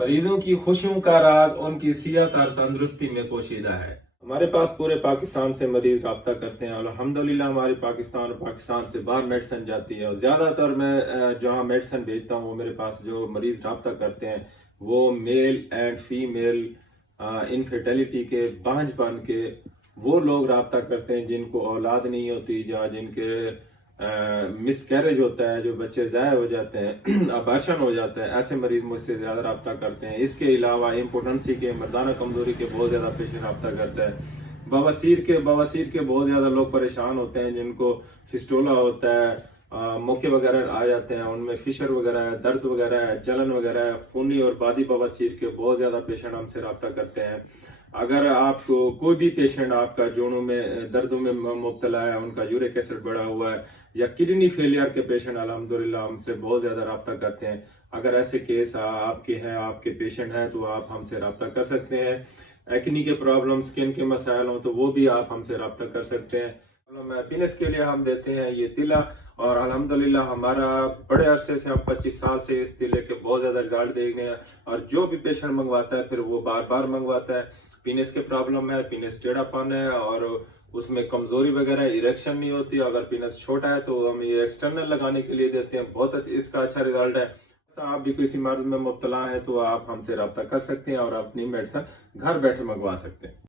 मरीजों की खुशियों का राज उनकी सेहत और तंदुरुस्ती में पोशीदा है। हमारे पास पूरे पाकिस्तान से मरीज रब्ता करते हैं और अल्हम्दुलिल्लाह हमारे पाकिस्तान से बाहर मेडिसिन जाती है। और ज़्यादातर मैं जहाँ मेडिसिन भेजता हूँ, वो मेरे पास जो मरीज रब्ता करते हैं वो मेल एंड फीमेल इनफर्टिलिटी के, बांझपन के वो लोग रब्ता करते हैं जिनको औलाद नहीं होती या जिनके मिसकैरेज होता है, जो बच्चे ज़ाया हो जाते हैं, अबॉर्शन हो जाता है। ऐसे मरीज मुझसे ज़्यादा रब्ता करते हैं। इसके अलावा इम्पोर्टेंसी के, मर्दाना कमजोरी के बहुत ज़्यादा पेशेंट रब्ता करता है। बवासीर के बहुत ज़्यादा लोग परेशान होते हैं, जिनको फिस्टोला होता है, मौके वगैरह आ जाते हैं, उनमें फिशर वगैरह है, दर्द वगैरह है, जलन वगैरह है। खूनी और बादी बवासीर के बहुत ज़्यादा पेशेंट हमसे रब्ता करते हैं। अगर आपको कोई भी पेशेंट आपका जोड़ों में दर्दों में मुब्तला है, उनका यूरिक एसिड बढ़ा हुआ है, या किडनी फेलियर के पेशेंट अल्हम्दुलिल्लाह हमसे बहुत ज्यादा रब्ता करते हैं। अगर ऐसे केस आपके हैं, आपके पेशेंट हैं, तो आप हमसे रब्ता कर सकते हैं। एक्नी के प्रॉब्लम, स्किन के मसाइल हो तो वो भी आप हमसे रब्ता कर सकते हैं। हैप्पीनेस के लिए हम देते हैं ये तिला, और अल्हम्दुलिल्लाह हमारा बड़े अरसे से, हम 25 साल से इस तिले के बहुत ज्यादा रिजल्ट देख रहे हैं। और जो भी पेशेंट मंगवाता है फिर वो बार बार मंगवाता है। पीनेस के प्रॉब्लम है, पीनेस टेढ़ापन है और उसमें कमजोरी वगैरह, इरेक्शन नहीं होती। अगर पीनस छोटा है तो हम ये एक्सटर्नल लगाने के लिए देते हैं। इसका अच्छा रिजल्ट है। आप भी किसी मर्ज में मुब्तला है तो आप हमसे रब्ता कर सकते हैं और अपनी मेडिसिन घर बैठे मंगवा सकते हैं।